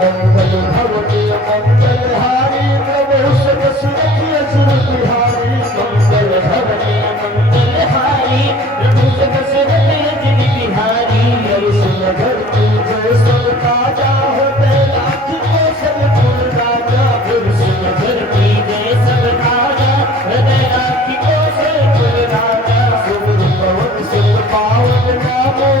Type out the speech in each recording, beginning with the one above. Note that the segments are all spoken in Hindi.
मंगल भवनी मंगलहारी प्रभु सब सुरति असुर बिहारी मंगल भवनी मंगलहारी प्रभु सब सुरति असुर बिहारी सुन धरती जय सब काजा होते लाख को सब कुल राजा सुन धरती जय सब काजा हृदय लाख को सब कुल राजा सुर पवन सुर पावन नामो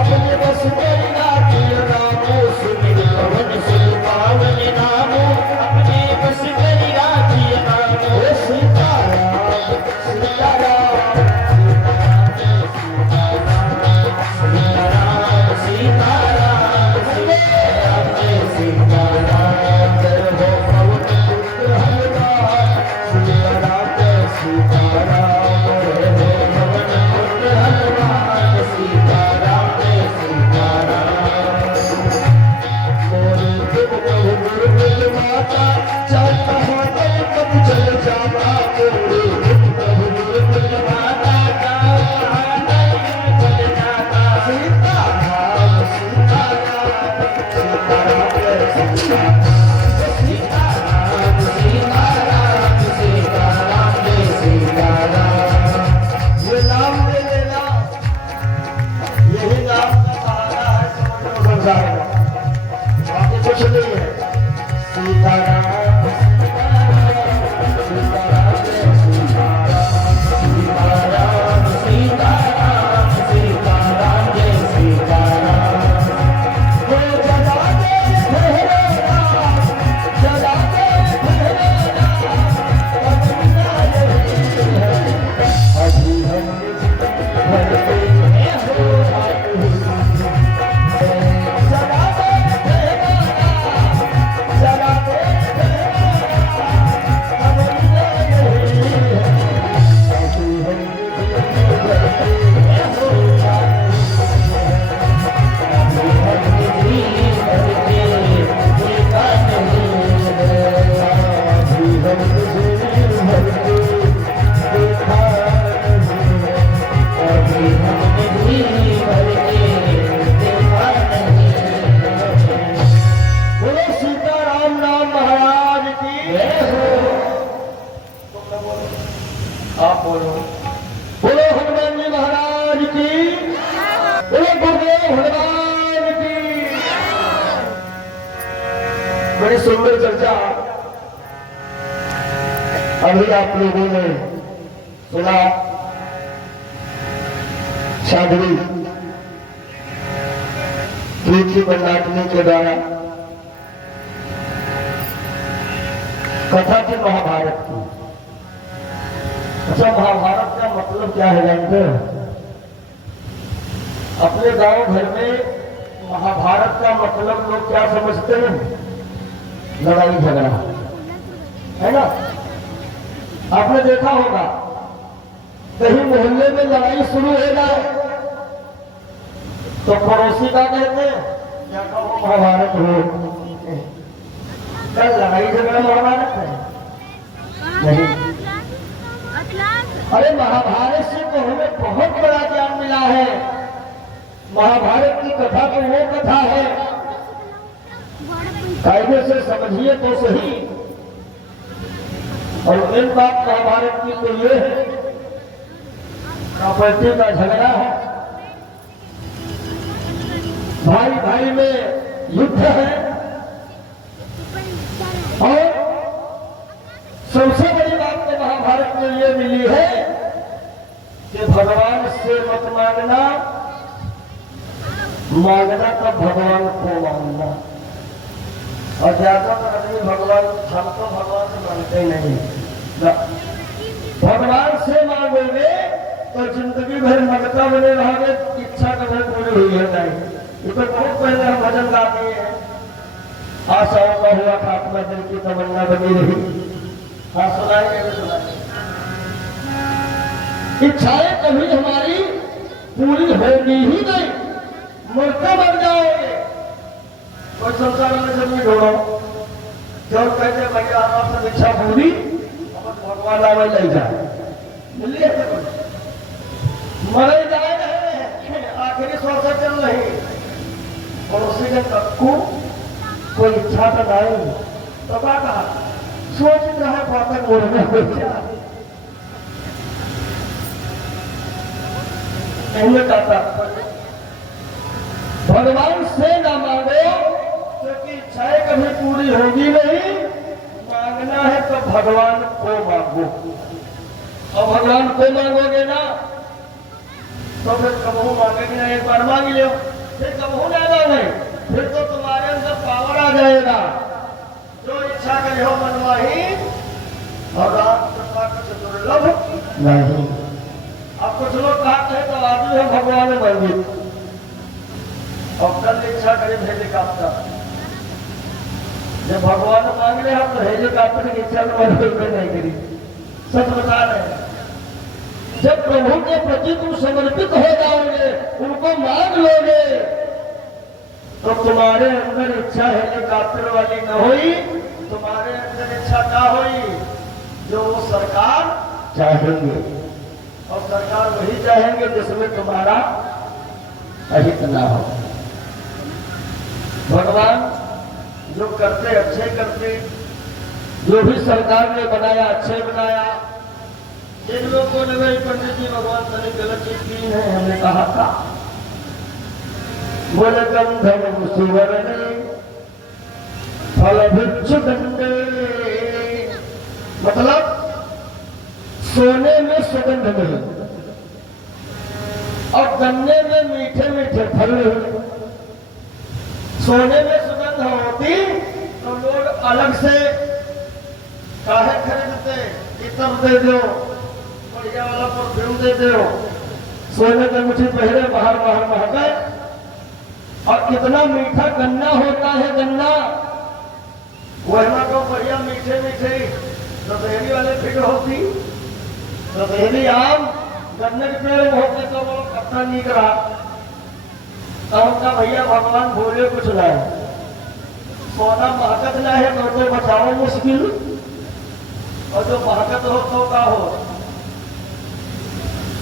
अपने बस तेरी नाथी रामो सुमिर पवन सुर पावन नामो अपने बस तेरी नाथी रामो सीताराम सीताराम सीताराम सीताराम सीताराम जय हो पवन पुत्र हनुमान सीताराम सीताराम जय हो पवन पुत्र हनुमान सीताराम सीताराम मोरे प्रभु गुरुकुल माता चाहता है पद चल जाता मोरे प्रभु गुरुकुल माता चाहता है चल जाता सीताराम सीताराम सीताराम सीताराम सीताराम सीताराम सीताराम ये नाम ले लेना यही नाम का सहारा है समझ में जाएगा बाकी कुछ नहीं है सीताराम सीताराम सीताराम सीताराम सीताराम सीताराम जय सीताराम वो जगा दे ठहरा जगा दे ठहरा अभी हम भरते हैं हो जगा दे जगा दे बोलो सीताराम नाम महाराज की आप बोलो बोलो हनुमान जी महाराज की बोलो गुरुदेव हनुमान की बड़ी सुंदर चर्चा अभी आप लोगों ने सुना साधवी प्रीति मंडाकिनी के द्वारा कथा थी महाभारत की। अच्छा महाभारत का मतलब क्या है जानते हो? अपने गांव घर में महाभारत का मतलब लोग क्या समझते हैं? लड़ाई झगड़ा, है ना? आपने देखा होगा कहीं मोहल्ले में लड़ाई शुरू हो जाए तो पड़ोसी का कहते हैं क्या कहो महाभारत हो, क्या लड़ाई झगड़ा महाभारत है? नहीं। अरे महाभारत से तो हमें बहुत बड़ा ज्ञान मिला है। महाभारत की कथा तो वो कथा है, कायदे से समझिए तो सही। और मेन बात महाभारत की तो ये है प्रॉपर्टी का झगड़ा है, भाई भाई में युद्ध है। और सबसे बड़ी बात तो महाभारत में ये मिली है कि भगवान से मत मांगना, मांगना तो भगवान को मांगना। और ज्यादातर आदमी भगवान, हम तो भगवान से मांगते नहीं। भगवान से मांगोगे तो जिंदगी भर मंगता बने रहोगे, इच्छा कभी पूरी हुई है नहीं। ये तो बहुत पहले हम भजन गाते हैं, आशाओं का हुआ खात्मा दिल की तमन्ना बनी रही। हाँ सुनाएंगे तो सुनाएंगे। इच्छाएं कभी हमारी पूरी होगी ही नहीं, मरते मर जाओगे। कोई संसार में जब भी ढूंढो जो कहते भैया आपसे इच्छा पूरी भगवान आवे ले जाए, मिलिए मरे जाए रहे आखिरी श्वास चल रही। और उसी के तक्कू कोई इच्छा तो नहीं तो क्या कहा सोच रहा पापन बोलने को क्या नहीं कहता भगवान से ना मांगो क्योंकि इच्छाएं कभी पूरी होगी नहीं। मांगना है तो भगवान को मांगो और भगवान को मांगोगे ना तो फिर कबहू मांगेगी ना। एक बार मांग लो फिर कबहू ना मांगे फिर तो तुम्हारे अंदर पावर आ जाएगा। जो इच्छा करे हो मनवाही और आपके दुर्लभ नहीं। अब कुछ लोग कहते हैं तो आदमी है भगवान मांगे और कल इच्छा करे हेलीकॉप्टर। जब भगवान मांग रहे हम तो हेलीकॉप्टर की इच्छा नहीं करी। सच बता रहे हैं जब प्रभु के प्रति तुम समर्पित हो जाओगे उनको मांग लोगे तो तुम्हारे अंदर इच्छा हेलीकॉप्टर वाली न हुई। तुम्हारे अंदर इच्छा क्या हुई जो वो सरकार चाहेंगे और सरकार वही चाहेंगे जिसमें तुम्हारा अहित ना हो। भगवान जो करते अच्छे करते जो भी सरकार ने बनाया अच्छे बनाया। जिन लोगों ने भाई पंडित जी भगवान ने गलत चीज की है हमने कहा था बोले गंधर्व सुवर्ण फल भिक्षु दंडे मतलब सोने में सुगंध नहीं और गन्ने में मीठे मीठे फल नहीं। सोने में सुगंध होती तो लोग अलग से काहे खरीदते इतर दे दो बढ़िया वाला परफ्यूम दे दो सोने के मुझे पहले बाहर बाहर महके और कितना मीठा गन्ना होता है। गन्ना वह तो बढ़िया मीठे मीठे दशहरी वाले पेड़ होती दशहरी आम गन्ने के पेड़ होते तो वो अपना निकला का भैया भगवान बोले कुछ लाए सोना महकत ना है तो बचाओ मुश्किल और जो महकत हो तो का हो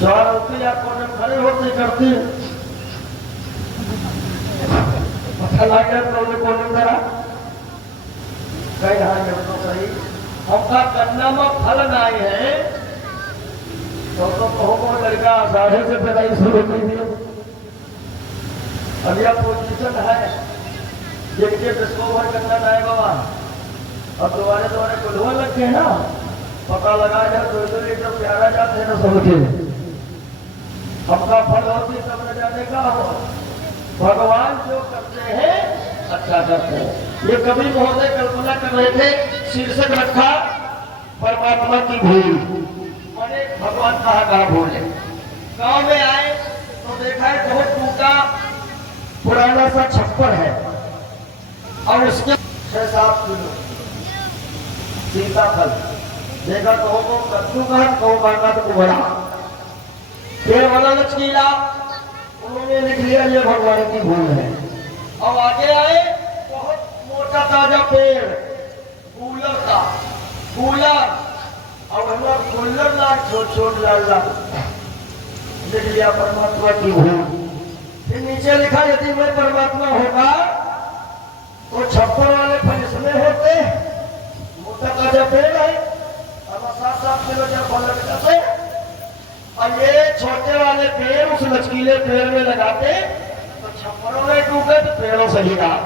ज्वार होती या कोने खड़े होते करती अच्छा लगे तो कोने करा कहीं हाँ तो सही हमका गन्ना में फल नहीं है तो कहो लड़का साढ़े से पैदाइश शुरू कर दिया। अब यह पोजिशन है जिनके डिस्कोवर करना है बाबा अब दोबारे दोबारे खुलवा लगते हैं ना पता लगा जाए 2 लीटर प्यारा जाते हैं ना सबके हमका फल होती तब न जाने का हो। भगवान जो करते हैं अच्छा करते हैं। ये कभी महोदय कल्पना कर रहे थे शीर्षक रखा परमात्मा की भूल मैंने भगवान कहा भूल है। गांव में आए तो देखा है बहुत टूटा पुराना सा छप्पर है और उसके 6-7 किलो सीताफल देखा कहो कद्दू का कहो काटा तो बड़ा पेड़ वाला लचकीला उन्होंने लिख लिया ये भगवान की भूल है। अब आगे आए बहुत मोटा ताजा पेड़ कूलर का कूलर और कूलर ला छोट छोट लाल लिख लिया परमात्मा की भूल। फिर नीचे लिखा यदि मैं परमात्मा होगा तो छप्पर वाले फल इसमें होते मोटा ताजा पेड़ है अब 7-7 किलो जब फल लग जाते और ये छोटे वाले पेड़ उस लचकीले पेड़ में लगाते तो छप्परों में टूटे तो पेड़ों से ही रहा।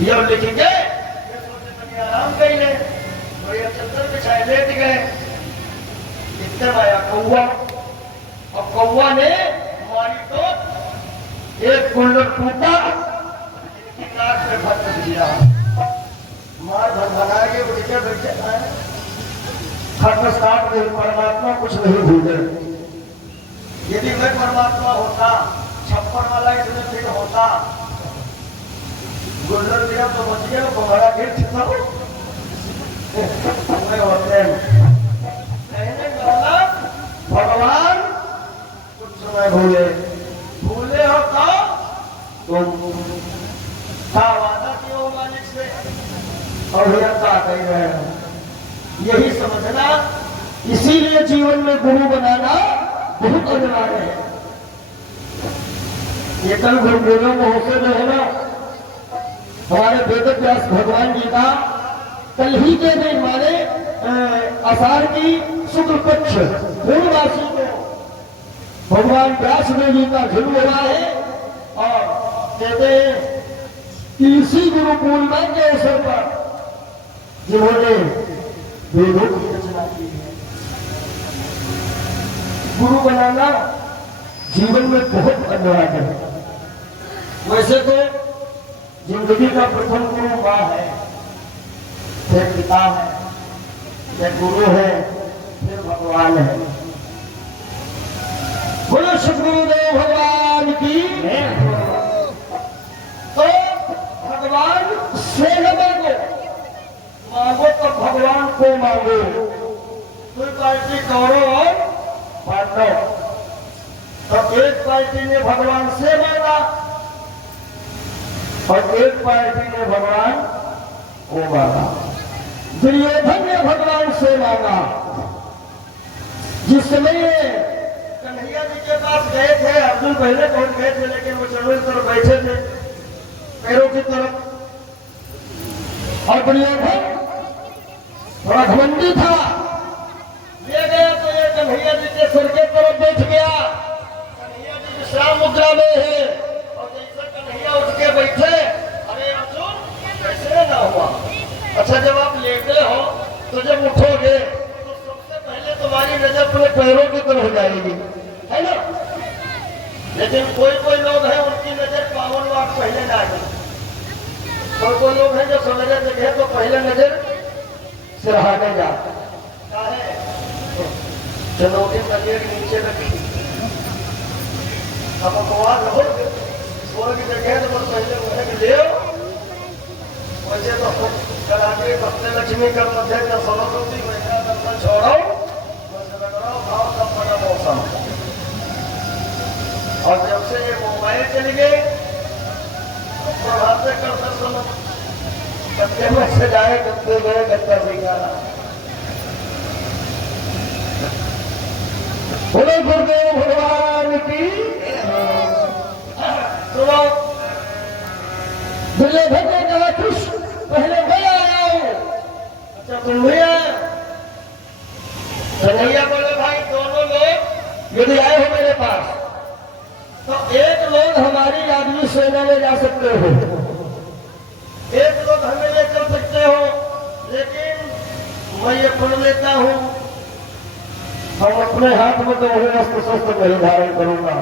ये लिखेंगे आराम कर ले बढ़िया चद्दर बिछाए लेट गए इतने आया कौआ और कौआ ने हमारी तो एक कुल्लर टूटा नाक में भर दिया मार भर बनाएंगे उठे बैठे खटमस काट दे परमात्मा कुछ नहीं भूले। यदि मैं परमात्मा होता छप्पर वाला इसमें फिर होता गुल्लर दिया तो बच गया बड़ा गिर चुका होते भगवान कुछ समय भूले भूले हो तो वादा क्यों मालिक से और भैया कही रहे हैं यही समझना। इसीलिए जीवन में गुरु बनाना बहुत अनिवार्य है। ये कल गुरुदेवों को होते रहना हमारे वेद व्यास भगवान जी का कल ही के दिन माने आषाढ़ की शुक्ल पक्ष पूर्णवासी को भगवान व्यास देव जी का जन्म हुआ है। और कहते हैं कि इसी गुरु पूर्णिमा के अवसर पर जिन्होंने वेदों की रचना की है। गुरु बनाना जीवन में बहुत अनिवार्य है। वैसे तो जिंदगी का प्रथम गुरु माँ है, फिर पिता है, फिर गुरु है, फिर भगवान है। बोलो सद्गुरुदेव भगवान की। तो भगवान से न मांगो तो भगवान को मांगो। कोई पार्टी कौरव और पांडव, तो एक पार्टी ने भगवान से मांगा और एक पार्टी ने भगवान को मांगा। दुर्योधन ने भगवान से मांगा। जिस समय कन्हैया जी के पास गए थे, अर्जुन पहले पहुंच गए थे, लेकिन वो चलो इस तरफ बैठे थे पैरों की तरफ, और दुर्योधन थोड़ा घमंडी था, ले गया तो ये कन्हैया जी के सिर के तरफ बैठ गया। कन्हैया जी विश्राम मुद्रा में है और जैसे कन्हैया उठ के बैठे, अरे अर्जुन कैसे ना हुआ? अच्छा, जब आप लेटे हो तो जब उठोगे तो सबसे पहले तुम्हारी नजर तुम्हें पैरों की तरफ जाएगी, है ना? लेकिन कोई लोग हैं उनकी नजर पावन वाक पहले ना आएगी। और कोई लोग हैं जो समझे जगह तो पहले नजर सिरहाने जाता है। चलो के नजर नीचे रखी, अब भगवान हो स्वर्ग जगह तो पहले वह ले वैसे तो कराटे भक्ति लक्ष्मी का मध्य का सरस्वती वैसा दर्शन छोड़ो भाव का बड़ा मौसम। और जब से ये मोबाइल चल गए प्रभाव से कर दर्शन गत्ते में से जाए, गत्ते गए, गत्ता बिगाड़ा। बोलो गुरुदेव भगवान की। सुनो, दुर्योधन ने कहा कृष्ण पहले मैं आया हूं। अच्छा, तुम भी आए? कन्हैया बोले भाई दोनों लोग यदि आए हो मेरे पास तो एक लोग हमारी आदमी सेना में जा सकते हो, एक लोग हमें ले चल सकते हो, लेकिन मैं ये पढ़ लेता हूं, हम अपने हाथ में तो वही अस्त्र शस्त्र नहीं धारण करूंगा।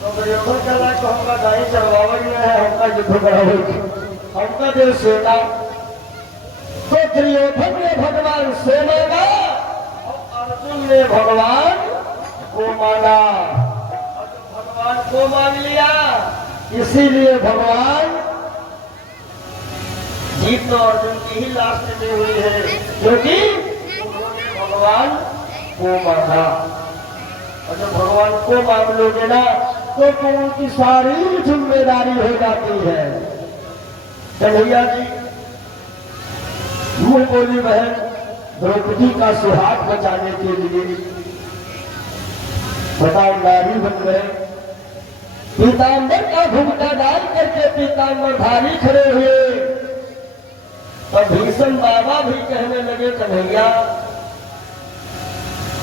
तो दुर्योधन कह रहा है तो हमका दाई चढ़वावट में है, हमका युद्ध करावट, हमका जो सेना। तो दुर्योधन ने भगवान से मांगा और अर्जुन ने भगवान को मांगा। और भगवान को मांग लिया, इसीलिए भगवान जीत तो अर्जुन की ही लास्ट में हुई है, क्योंकि उन्होंने भगवान को मांगा। और जब भगवान को मांग लोगे ना तो उनकी सारी जिम्मेदारी हो जाती है। कन्हैया जी मुंह बोली बहन द्रौपदी का सुहाग बचाने के लिए बताओ नारी बन गए, पीताम्बर का घुमटा डाल करके पीताम्बरधारी खड़े हुए। तब भीषम बाबा भी कहने लगे कन्हैया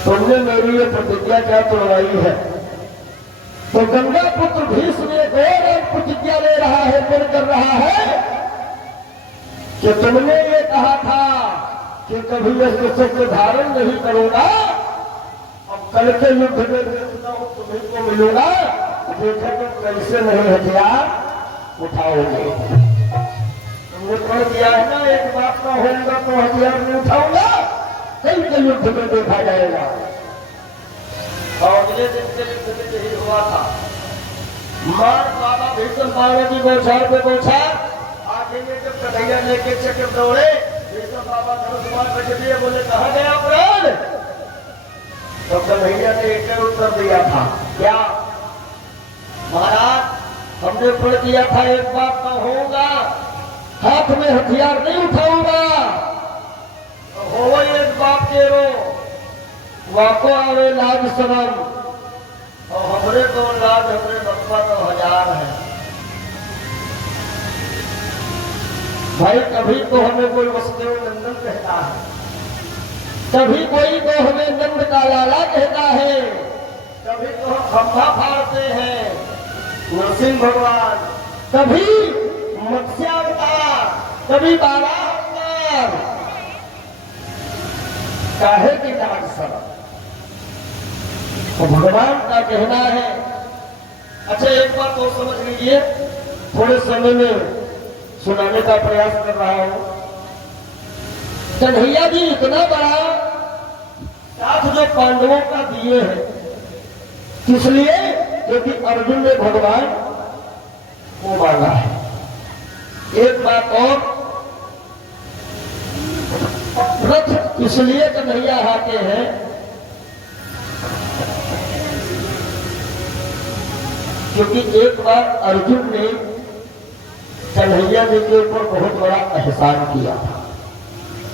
तुमने मेरी ये प्रतिज्ञा क्या तोड़वाई है? तो गंगा पुत्र भीष्म एक और प्रतिज्ञा ले रहा है, पूर्ण कर रहा है कि तुमने ये कहा था कि कभी अस्त्र शस्त्र धारण नहीं करूंगा, अब कल के युद्ध में देखता हूं तुम्हें को मिलूंगा, देखो तुम कैसे नहीं हथियार उठाओगे। तुमने कह दिया है ना एक बात का होगा तो हथियार नहीं उठाऊंगा, कल के युद्ध में देखा जाएगा। और अगले दिन के युद्ध में यही हुआ था। मार बाबा भीष्म पार्वती बौछार पे बौछार, आगे में जब कन्हैया लेके चक्र दौड़े, भीष्म बाबा धनुष मार कट दिए, बोले कहा गया प्राण? तो कन्हैया ने एक उत्तर दिया था, क्या महाराज हमने पढ़ दिया था एक बात का होगा, हाथ में हथियार नहीं उठाऊंगा। हो एक बाप तेरो वाको आवे लाज शरम, और हमरे को लाज हमरे बप्पा तो हजार है। भाई कभी तो हमें कोई वसुदेव नंदन कहता है, कभी कोई तो हमें नंद का लाला कहता है, कभी तो हम खंभा फाड़ते हैं नरसिंह भगवान, कभी मत्स्यावतार, कभी बारह अवतार, काहे की डाक सब तो भगवान का कहना है। अच्छा एक बात और समझ लीजिए, थोड़े समय में सुनाने का प्रयास कर रहा हूं। कन्हैया जी इतना बड़ा साथ जो पांडवों का दिए हैं, इसलिए क्योंकि अर्जुन ने भगवान को मांगा है। एक बात और, रथ इसलिए कन्हैया आते हैं क्योंकि एक बार अर्जुन ने कन्हैया जी के ऊपर बहुत बड़ा एहसान किया था।